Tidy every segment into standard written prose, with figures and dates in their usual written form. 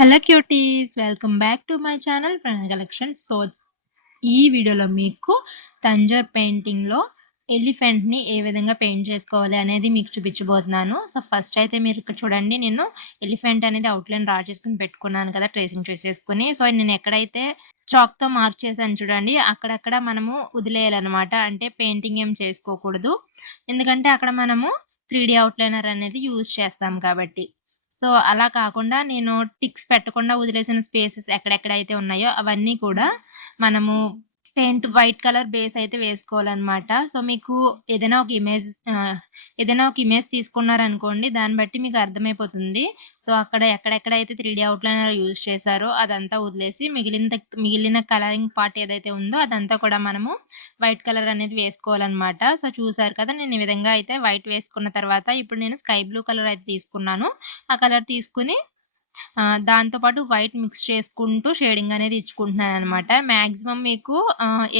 Hello cuties, welcome back to my channel Pranay collections. ఈ వీడియోలో మీకు తంజోర్ పెయింటింగ్లో ఎలిఫెంట్ని ఏ విధంగా పెయింట్ చేసుకోవాలి అనేది మీకు చూపించబోతున్నాను. సో ఫస్ట్ అయితే మీరు ఇక్కడ చూడండి, నేను ఎలిఫెంట్ అనేది అవుట్లైన్ డ్రా చేసుకుని పెట్టుకున్నాను కదా, ట్రేసింగ్ చేసేసుకుని. సో నేను ఎక్కడైతే చాక్తో మార్క్ చేశాను చూడండి, అక్కడక్కడ మనము వదిలేయాలన్నమాట. అంటే పెయింటింగ్ ఏం చేసుకోకూడదు, ఎందుకంటే అక్కడ మనము 3D అవుట్లైనర్ అనేది యూజ్ చేస్తాం కాబట్టి. సో అలా కాకుండా నేను టిక్స్ పెట్టకుండా వదిలేసిన స్పేసెస్ ఎక్కడెక్కడైతే ఉన్నాయో అవన్నీ కూడా మనము పెయింట్ వైట్ కలర్ బేస్ అయితే వేసుకోవాలన్నమాట. సో మీకు ఏదైనా ఒక ఇమేజ్ తీసుకున్నారనుకోండి, దాన్ని బట్టి మీకు అర్థమైపోతుంది. సో అక్కడ ఎక్కడెక్కడైతే 3D అవుట్లైనర్ యూజ్ చేశారో అదంతా వదిలేసి మిగిలిన కలరింగ్ పార్ట్ ఏదైతే ఉందో అదంతా కూడా మనము వైట్ కలర్ అనేది వేసుకోవాలన్నమాట. సో చూసారు కదా, నేను ఈ విధంగా అయితే వైట్ వేసుకున్న తర్వాత ఇప్పుడు నేను స్కై బ్లూ కలర్ అయితే తీసుకున్నాను. ఆ కలర్ తీసుకుని దాంతో పాటు వైట్ మిక్స్ చేసుకుంటూ షేడింగ్ అనేది ఇచ్చుకుంటున్నాను అనమాట. మాక్సిమం మీకు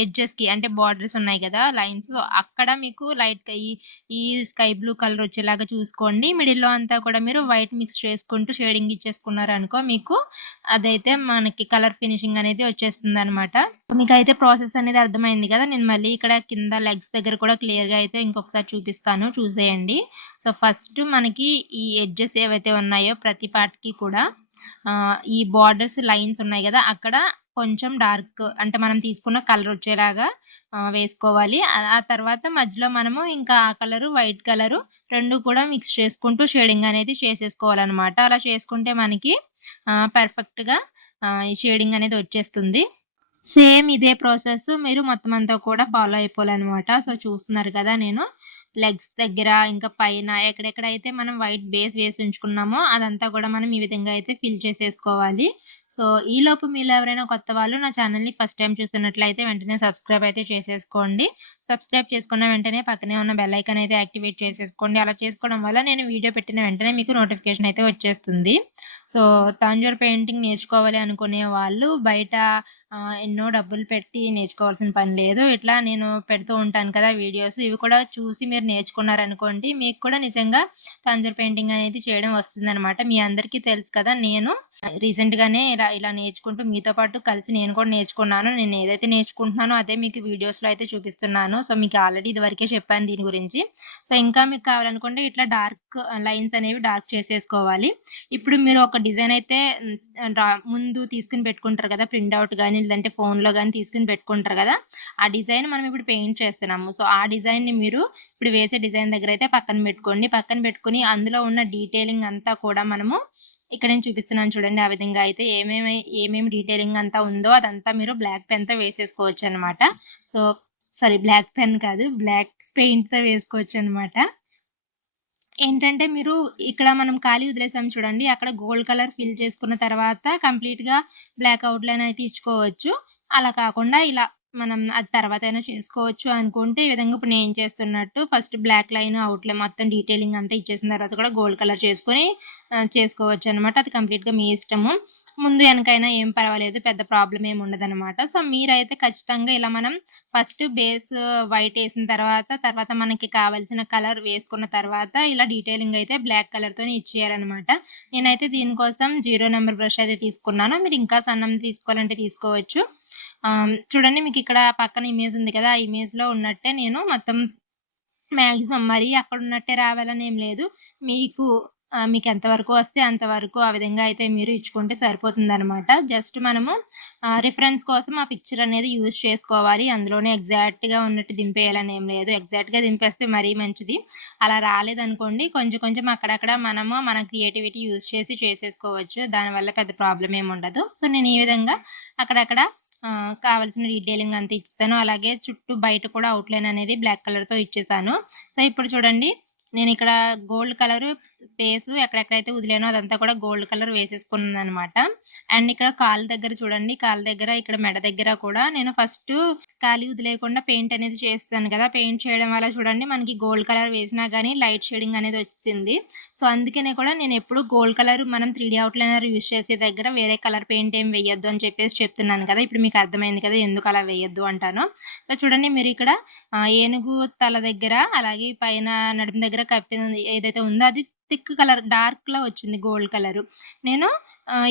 ఎడ్జెస్ కి అంటే బార్డర్స్ ఉన్నాయి కదా, లైన్స్, అక్కడ మీకు లైట్ ఈ స్కై బ్లూ కలర్ వచ్చేలాగా చూసుకోండి. మిడిల్ లో అంతా కూడా మీరు వైట్ మిక్స్ చేసుకుంటూ షేడింగ్ ఇచ్చేసుకున్నారు అనుకో, మీకు అదైతే మనకి కలర్ ఫినిషింగ్ అనేది వచ్చేస్తుంది అనమాట. మీకు అయితే ప్రాసెస్ అనేది అర్థమైంది కదా. నేను మళ్ళీ ఇక్కడ కింద లెగ్స్ దగ్గర కూడా క్లియర్ గా అయితే ఇంకొకసారి చూపిస్తాను, చూసేయండి. సో ఫస్ట్ మనకి ఈ ఎడ్జెస్ ఏవైతే ఉన్నాయో ప్రతి పార్ట్ కి కూడా ఈ బార్డర్స్ లైన్స్ ఉన్నాయి కదా, అక్కడ కొంచెం డార్క్ అంటే మనం తీసుకున్న కలర్ వచ్చేలాగా వేసుకోవాలి. ఆ తర్వాత మధ్యలో మనము ఇంకా ఆ కలరు వైట్ కలరు రెండు కూడా మిక్స్ చేసుకుంటూ షేడింగ్ అనేది చేసేసుకోవాలన్నమాట. అలా చేసుకుంటే మనకి పర్ఫెక్ట్ గా ఈ షేడింగ్ అనేది వచ్చేస్తుంది. సేమ్ ఇదే ప్రాసెస్ మీరు మొత్తం అంతా కూడా ఫాలో అయిపోవాలన్నమాట. సో చూస్తున్నారు కదా, నేను లెగ్స్ దగ్గర ఇంకా పైన ఎక్కడెక్కడైతే మనం వైట్ బేస్ వేసి ఉంచుకున్నామో అదంతా కూడా మనం ఈ విధంగా అయితే ఫిల్ చేసేసుకోవాలి. సో ఈ లోపు మీరు ఎవరైనా కొత్త వాళ్ళు నా ఛానల్ని ఫస్ట్ టైం చూస్తున్నట్లయితే వెంటనే సబ్స్క్రైబ్ అయితే చేసేసుకోండి. సబ్స్క్రైబ్ చేసుకున్న వెంటనే పక్కనే ఉన్న బెల్ ఐకాన్ అయితే యాక్టివేట్ చేసేసుకోండి. అలా చేసుకోవడం వల్ల నేను వీడియో పెట్టిన వెంటనే మీకు నోటిఫికేషన్ అయితే వచ్చేస్తుంది. సో తంజోర్ పెయింటింగ్ నేర్చుకోవాలి అనుకునే వాళ్ళు బయట ఎన్నో డబ్బులు పెట్టి నేర్చుకోవాల్సిన పని లేదు. ఇట్లా నేను పెడుతూ ఉంటాను కదా వీడియోస్, ఇవి కూడా చూసి మీరు నేర్చుకున్నారనుకోండి, మీకు కూడా నిజంగా తంజోర్ పెయింటింగ్ అనేది చేయడం వస్తుందన్నమాట. మీ అందరికీ తెలుసు కదా, నేను రీసెంట్ గానే ఇలా నేర్చుకుంటూ మీతో పాటు కలిసి నేను కూడా నేర్చుకున్నాను. నేను ఏదైతే నేర్చుకుంటున్నానో అదే మీకు వీడియోస్ లో అయితే చూపిస్తున్నాను. సో మీకు ఆల్రెడీ ఇది వరకే చెప్పాను దీని గురించి. సో ఇంకా మీకు కావాలనుకుంటే ఇట్లా డార్క్ లైన్స్ అనేవి డార్క్ చేసేసుకోవాలి. ఇప్పుడు మీరు ఒక డిజైన్ అయితే ముందు తీసుకుని పెట్టుకుంటారు కదా, ప్రింట్అవుట్ కానీ లేదంటే ఫోన్లో కానీ తీసుకుని పెట్టుకుంటారు కదా, ఆ డిజైన్ మనం ఇప్పుడు పెయింట్ చేస్తున్నాము. సో ఆ డిజైన్ని మీరు ఇప్పుడు వేసే డిజైన్ దగ్గర అయితే పక్కన పెట్టుకోండి. పక్కన పెట్టుకుని అందులో ఉన్న డీటెయిలింగ్ అంతా కూడా మనము ఇక్కడ నేను చూపిస్తున్నాను చూడండి, ఆ విధంగా అయితే ఏమేమి డీటెయిలింగ్ అంతా ఉందో అదంతా మీరు బ్లాక్ పెన్తో వేసేసుకోవచ్చు అనమాట. సో సారీ, బ్లాక్ పెన్ కాదు, బ్లాక్ పెయింట్తో వేసుకోవచ్చు అనమాట. ఏంటంటే మీరు ఇక్కడ మనం ఖాళీ వదిలేసాం చూడండి, అక్కడ గోల్డ్ కలర్ ఫిల్ చేసుకున్న తర్వాత కంప్లీట్ గా బ్లాక్ అవుట్ లైన్ అయితే ఇచ్చుకోవచ్చు. అలా కాకుండా ఇలా మనం అది తర్వాత అయినా చేసుకోవచ్చు అనుకుంటే, ఈ విధంగా ఇప్పుడు నేను చేస్తున్నట్టు first black line outline మొత్తం డీటెయిలింగ్ అంతా ఇచ్చేసిన తర్వాత కూడా గోల్డ్ కలర్ చేసుకొని చేసుకోవచ్చు అనమాట. అది కంప్లీట్ గా మీ ఇష్టము. ముందు వెనకైనా ఏం పర్వాలేదు, పెద్ద ప్రాబ్లం ఏమి ఉండదు అనమాట. సో మీరైతే ఖచ్చితంగా ఇలా మనం ఫస్ట్ బేస్ వైట్ వేసిన తర్వాత మనకి కావాల్సిన కలర్ వేసుకున్న తర్వాత ఇలా డీటెయిలింగ్ అయితే బ్లాక్ కలర్ తోనే ఇచ్చేయాలన్నమాట. నేనైతే దీనికోసం 0 నెంబర్ బ్రష్ అయితే తీసుకున్నాను. మీరు ఇంకా సన్నం తీసుకోవాలంటే తీసుకోవచ్చు. చూడండి, మీకు ఇక్కడ పక్కన ఇమేజ్ ఉంది కదా, ఆ ఇమేజ్ లో ఉన్నట్టే నేను మొత్తం మాక్సిమం మరీ అక్కడ ఉన్నట్టే రావాలని ఏం లేదు. మీకు ఎంతవరకు వస్తే అంతవరకు ఆ విధంగా అయితే మీరు ఇచ్చుకుంటే సరిపోతుంది అనమాట. జస్ట్ మనము రిఫరెన్స్ కోసం ఆ పిక్చర్ అనేది యూజ్ చేసుకోవాలి. అందులోనే ఎగ్జాక్ట్ గా ఉన్నట్టు దింపేయాలని ఏం లేదు. ఎగ్జాక్ట్ గా దింపేస్తే మరీ మంచిది. అలా రాలేదనుకోండి, కొంచెం కొంచెం అక్కడక్కడ మనము మన క్రియేటివిటీ యూజ్ చేసి చేసేసుకోవచ్చు. దానివల్ల పెద్ద ప్రాబ్లం ఏమి ఉండదు. సో నేను ఈ విధంగా అక్కడక్కడ కావాల్సిన డీటెయిలింగ్ అంతా ఇచ్చేసాను. అలాగే చుట్టూ బయట కూడా అవుట్లైన్ అనేది బ్లాక్ కలర్ తో ఇచ్చేసాను. సో ఇప్పుడు చూడండి, నేను ఇక్కడ గోల్డ్ కలర్ స్పేస్ ఎక్కడెక్కడైతే వదిలేనో అదంతా కూడా గోల్డ్ కలర్ వేసేసుకున్నాను అనమాట. అండ్ ఇక్కడ కాలు దగ్గర చూడండి, కాలు దగ్గర ఇక్కడ మెడ దగ్గర కూడా నేను ఫస్ట్ ఖాళీ వదిలేయకుండా పెయింట్ అనేది చేస్తాను కదా, పెయింట్ చేయడం వల్ల చూడండి మనకి గోల్డ్ కలర్ వేసినా కానీ లైట్ షేడింగ్ అనేది వచ్చింది. సో అందుకనే కూడా నేను ఎప్పుడు గోల్డ్ కలర్ మనం 3D అవుట్లైనర్ యూజ్ చేసే దగ్గర వేరే కలర్ పెయింట్ ఏం వేయొద్దు అని చెప్పేసి చెప్తున్నాను కదా. ఇప్పుడు మీకు అర్థమైంది కదా ఎందుకు అలా వేయొద్దు అంటాను. సో చూడండి, మీరు ఇక్కడ ఏనుగు తల దగ్గర అలాగే పైన నడుము దగ్గర కప్పిన ఏదైతే ఉందో అది థిక్ కలర్ డార్క్‌లో వచ్చింది గోల్డ్ కలరు. నేను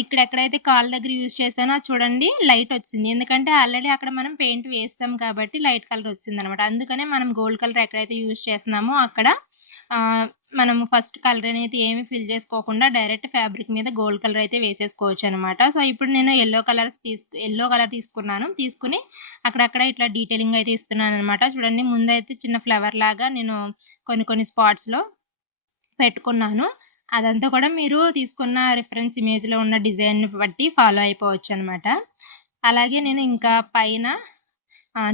ఇక్కడ ఎక్కడైతే కాళ్ళ దగ్గర యూజ్ చేశానో అది చూడండి లైట్ వచ్చింది. ఎందుకంటే ఆల్రెడీ అక్కడ మనం పెయింట్ వేసాం కాబట్టి లైట్ కలర్ వచ్చిందనమాట. అందుకనే మనం గోల్డ్ కలర్ ఎక్కడైతే యూజ్ చేస్తున్నామో అక్కడ మనము ఫస్ట్ కలర్ అనేది ఏమి ఫిల్ చేసుకోకుండా డైరెక్ట్ ఫ్యాబ్రిక్ మీద గోల్డ్ కలర్ అయితే వేసేసుకోవచ్చనమాట. సో, ఇప్పుడు నేను యెల్లో కలర్ తీసుకున్నాను. తీసుకొని అక్కడక్కడ ఇట్లా డీటెయిలింగ్ అయితే ఇస్తున్నాననమాట. చూడండి ముందైతే చిన్న ఫ్లవర్ లాగా నేను కొన్ని స్పాట్స్‌లో పెట్టుకున్నాను. అదంతా కూడా మీరు తీసుకున్న రిఫరెన్స్ ఇమేజ్‌లో ఉన్న డిజైన్‌ని బట్టి ఫాలో అయిపోవచ్చనమాట. అలాగే నేను ఇంకా పైన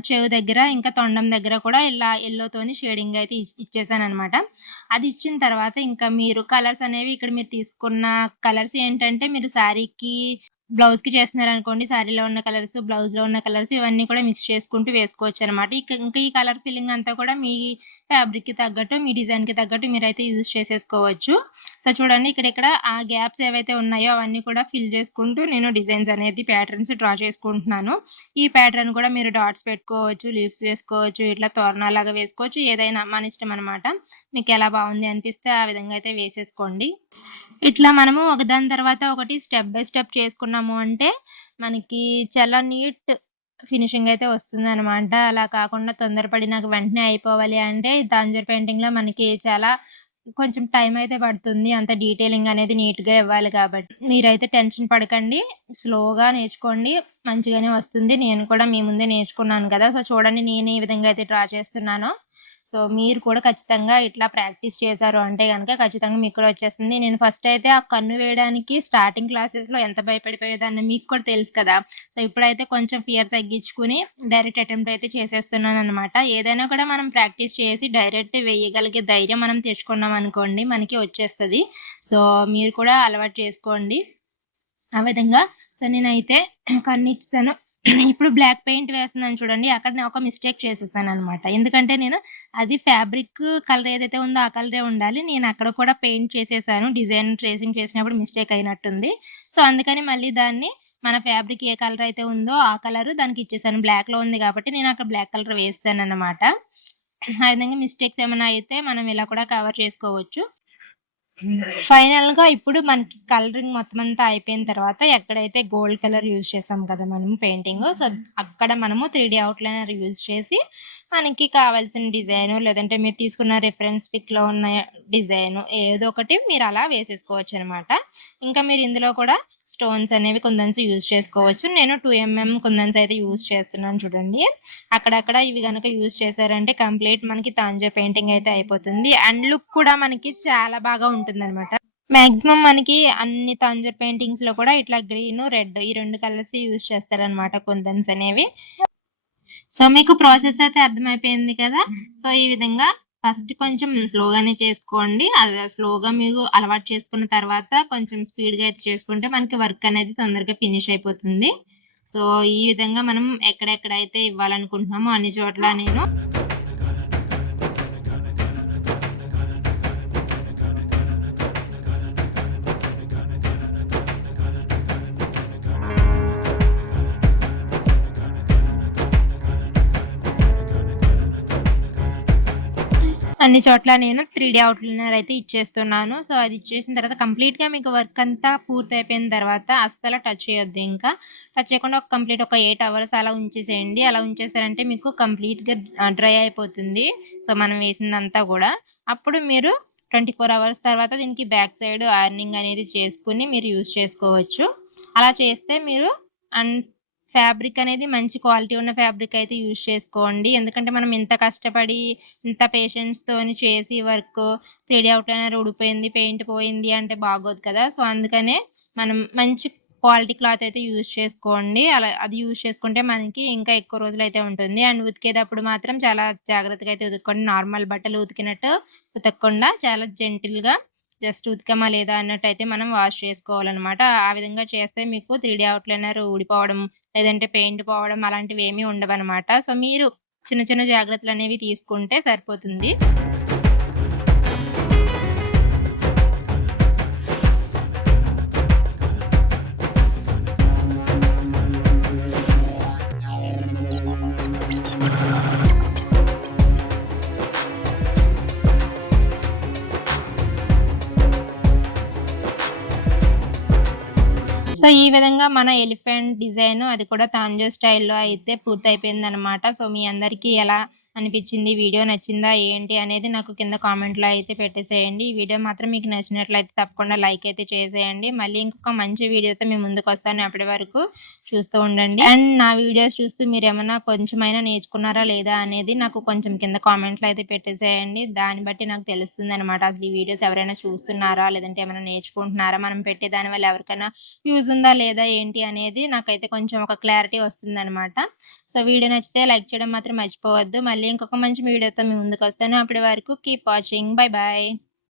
చెవి దగ్గర ఇంకా తొండం దగ్గర కూడా ఇలా యెల్లోతోని షేడింగ్ అయితే ఇచ్చేసాననమాట. అది ఇచ్చిన తర్వాత ఇంకా మీరు కలర్స్ అనేవి ఇక్కడ మీరు తీసుకున్న కలర్స్ ఏంటంటే మీరు శారీకి బ్లౌజ్‌కి చేస్తున్నారనుకోండి శారీలో ఉన్న కలర్స్, బ్లౌజ్‌లో ఉన్న కలర్స్ ఇవన్నీ కూడా మిక్స్ చేసుకుంటూ వేసుకోవచ్చనమాట. ఇంకా ఈ కలర్ ఫిల్లింగ్ అంతా కూడా మీ ఫ్యాబ్రిక్‌కి తగ్గట్టు, మీ డిజైన్‌కి తగ్గట్టు మీరైతే యూజ్ చేసేసుకోవచ్చు. సో, చూడండి ఇక్కడిక్కడ ఆ గ్యాప్స్ ఏవైతే ఉన్నాయో అవన్నీ కూడా ఫిల్ చేసుకుంటూ నేను డిజైన్స్ అనేది ప్యాటర్న్స్ డ్రా చేసుకుంటున్నాను. ఈ ప్యాటర్న్ కూడా మీరు డాట్స్ పెట్టుకోవచ్చు, లీవ్స్ వేసుకోవచ్చు, ఇట్లా తోరణాల్లాగా వేసుకోవచ్చు. ఏదైనా మన ఇష్టం అనమాట. మీకు ఎలా బాగుంది అనిపిస్తే ఆ విధంగా అయితే వేసేసుకోండి. ఇట్లా మనము ఒకదాని తర్వాత ఒకటి స్టెప్ బై స్టెప్ చేసుకున్నాము అంటే మనకి చాలా నీట్ ఫినిషింగ్ అయితే వస్తుందనమాట. అలా కాకుండా తొందరపడి నాకు వెంటనే అయిపోవాలి అంటే తాంజూర్ పెయింటింగ్‌లో మనకి చాలా కొంచెం టైం అయితే పడుతుంది. అంత డీటెయిలింగ్ అనేది నీట్‌గా ఇవ్వాలి కాబట్టి. మీరైతే టెన్షన్ పడకండి. స్లోగా నేర్చుకోండి. మంచిగానే వస్తుంది. నేను కూడా మీ ముందే నేర్చుకున్నాను కదా! సో, చూడండి నేను ఏ విధంగా అయితే డ్రా చేస్తున్నానో. సో, మీరు కూడా ఖచ్చితంగా ఇట్లా ప్రాక్టీస్ చేశారు అంటే గనక ఖచ్చితంగా మీకు కూడా వచ్చేస్తుంది. నేను ఫస్ట్ అయితే ఆ కన్ను వేయడానికి స్టార్టింగ్ క్లాసెస్‌లో ఎంత భయపడిపోయేదాన్నో మీకు కూడా తెలుసు కదా! సో, ఇప్పుడైతే కొంచెం ఫియర్ తగ్గించుకొని డైరెక్ట్ అటెంప్ట్ అయితే చేసేస్తున్నాననమాట. ఏదైనా కూడా మనం ప్రాక్టీస్ చేసి డైరెక్ట్ వేయగలిగే ధైర్యం మనం తెచ్చుకున్నామనుకోండి మనకి వచ్చేస్తది. సో, మీరు కూడా అలవాటు చేసుకోండి. ఆ విధంగా సో, నేనైతే కన్నిచ్చేసాను. ఇప్పుడు బ్లాక్ పెయింట్ వేస్తున్నాను చూడండి. అక్కడ నేను ఒక మిస్టేక్ చేసేసాననమాట. ఎందుకంటే నేను అది ఫ్యాబ్రిక్ కలర్ ఏదైతే ఉందో ఆ కలరే ఉండాలి. నేను అక్కడ కూడా పెయింట్ చేసేసాను. డిజైన్ ట్రేసింగ్ చేసినప్పుడు మిస్టేక్ అయినట్టుంది. సో, అందుకని మళ్ళీ దాన్ని మన ఫ్యాబ్రిక్ ఏ కలర్ అయితే ఉందో ఆ కలర్ దానికి ఇచ్చేసాను. బ్లాక్‌లో ఉంది కాబట్టి నేను అక్కడ బ్లాక్ కలర్ వేసాననమాట. ఆ విధంగా మిస్టేక్స్ ఏమైనా అయితే మనం ఇలా కూడా కవర్ చేసుకోవచ్చు. ఫైనల్‌గా ఇప్పుడు మనకి కలరింగ్ మొత్తం అంతా అయిపోయిన తర్వాత ఎక్కడైతే గోల్డ్ కలర్ యూజ్ చేసాం కదా మనం పెయింటింగ్. సో, అక్కడ మనము 3D అవుట్‌లైనర్ యూజ్ చేసి మనకి కావాల్సిన డిజైను లేదంటే మీరు తీసుకున్న రిఫరెన్స్ పిక్‌లో ఉన్న డిజైను ఏదో ఒకటి మీరు అలా వేసేసుకోవచ్చనమాట. ఇంకా మీరు ఇందులో కూడా స్టోన్స్ అనేవి కుందన్స్ యూజ్ చేసుకోవచ్చు. నేను 2 mm కుందన్స్ అయితే యూజ్ చేస్తున్నాను చూడండి. అక్కడక్కడ ఇవి గనక యూజ్ చేశారంటే కంప్లీట్ మనకి తాంజూర్ పెయింటింగ్ అయితే అయిపోతుంది. అండ్ లుక్ కూడా మనకి చాలా బాగా ఉంటుందనమాట. మాక్సిమం మనకి అన్ని తాంజూర్ పెయింటింగ్స్‌లో కూడా ఇట్లా గ్రీన్, రెడ్ ఈ 2 కలర్స్ యూజ్ చేస్తారనమాట కుందన్స్ అనేవి. సో, మీకు ప్రాసెస్ అయితే అర్థమైపోయింది కదా! సో, ఈ విధంగా ఫస్ట్ కొంచెం స్లోగానే చేసుకోండి. స్లోగా మీరు అలవాటు చేసుకున్న తర్వాత కొంచెం స్పీడ్‌గా అయితే చేసుకుంటే మనకి వర్క్ అనేది తొందరగా ఫినిష్ అయిపోతుంది. సో, ఈ విధంగా మనం ఎక్కడెక్కడైతే ఇవ్వాలనుకుంటున్నామో అన్ని చోట్ల నేను అన్ని చోట్ల నేను 3D అవుట్‌లైనర్ అయితే ఇచ్చేస్తున్నాను. సో, అది ఇచ్చేసిన తర్వాత కంప్లీట్‌గా మీకు వర్క్ అంతా పూర్తయిపోయిన తర్వాత అస్సలు టచ్ చేయొద్దు ఇంకా. టచ్ చేయకుండా ఒక 8 అవర్స్ అలా ఉంచేసేయండి. అలా ఉంచేసారంటే మీకు కంప్లీట్‌గా డ్రై అయిపోతుంది. సో, మనం వేసిందంతా గూడా. అప్పుడు మీరు 24 అవర్స్ తర్వాత దీనికి బ్యాక్ సైడ్ ఐరనింగ్ అనేది చేసుకొని మీరు యూజ్ చేసుకోవచ్చు. అలా చేస్తే మీరు ఫ్యాబ్రిక్ అనేది మంచి క్వాలిటీ ఉన్న ఫ్యాబ్రిక్ అయితే యూజ్ చేసుకోండి. ఎందుకంటే మనం ఇంత కష్టపడి, ఇంత పేషెన్స్‌తోని చేసి వర్క్ 3D అవుట్‌లైనర్ ఊడిపోయింది, పెయింట్ పోయింది అంటే బాగోదు కదా! సో, అందుకనే మనం మంచి క్వాలిటీ క్లాత్ అయితే యూజ్ చేసుకోండి. అది యూజ్ చేసుకుంటే మనకి ఇంకా ఎక్కువ రోజులైతే ఉంటుంది. అండ్ ఉతికేటప్పుడు మాత్రం చాలా జాగ్రత్తగా అయితే ఉతుక్కోండి. నార్మల్ బట్టలు ఉతికినట్టు ఉతకకుండా చాలా జెంటిల్‌గా జస్ట్ ఉతికామా లేదా అన్నట్టయితే మనం వాష్ చేసుకోవాలనమాట. ఆ విధంగా చేస్తే మీకు 3D అవుట్‌లైనర్ ఊడిపోవడం, లేదంటే పెయింట్ పోవడం అలాంటివేమీ ఉండవనమాట. సో, మీరు చిన్న చిన్న జాగ్రత్తలనేవి తీసుకుంటే సరిపోతుంది. ఈ విధంగా మన ఎలిఫెంట్ డిజైన్ అది కూడా తాంజోర్ స్టైల్లో అయితే పూర్తయిపోయిందనమాట. సో మీ అందరికీ ఎలా అనిపించింది, వీడియో నచ్చిందా ఏంటి అనేది నాకు కింద కామెంట్లో అయితే పెట్టేసేయండి. ఈ వీడియో మాత్రం మీకు నచ్చినట్లయితే తప్పకుండా లైక్ అయితే చేసేయండి. మళ్ళీ ఇంకొక మంచి వీడియోతో మీ ముందుకు వస్తాను. అప్పటి వరకు చూస్తూ ఉండండి. అండ్ నా వీడియోస్ చూస్తూ మీరు ఏమైనా కొంచెమైనా నేర్చుకున్నారా లేదా అనేది నాకు కొంచెం కింద కామెంట్లో అయితే పెట్టేసేయండి. దాన్ని బట్టి నాకు తెలుస్తుంది అనమాట, అసలు ఈ వీడియోస్ ఎవరైనా చూస్తున్నారా లేదంటే ఏమైనా నేర్చుకుంటున్నారా, మనం పెట్టే దాని వల్ల ఎవరికైనా యూజ్ ఉందా లేదా ఏంటి అనేది నాకైతే కొంచెం ఒక క్లారిటీ వస్తుందన్నమాట. సో వీడియో నచ్చితే లైక్ చేయడం మాత్రం మర్చిపోవద్దు. మళ్ళీ ఇంకొక మంచి వీడియోతో మీ ముందుకు వస్తాను. అప్పటి వరకు కీప్ వాచింగ్. Bye bye.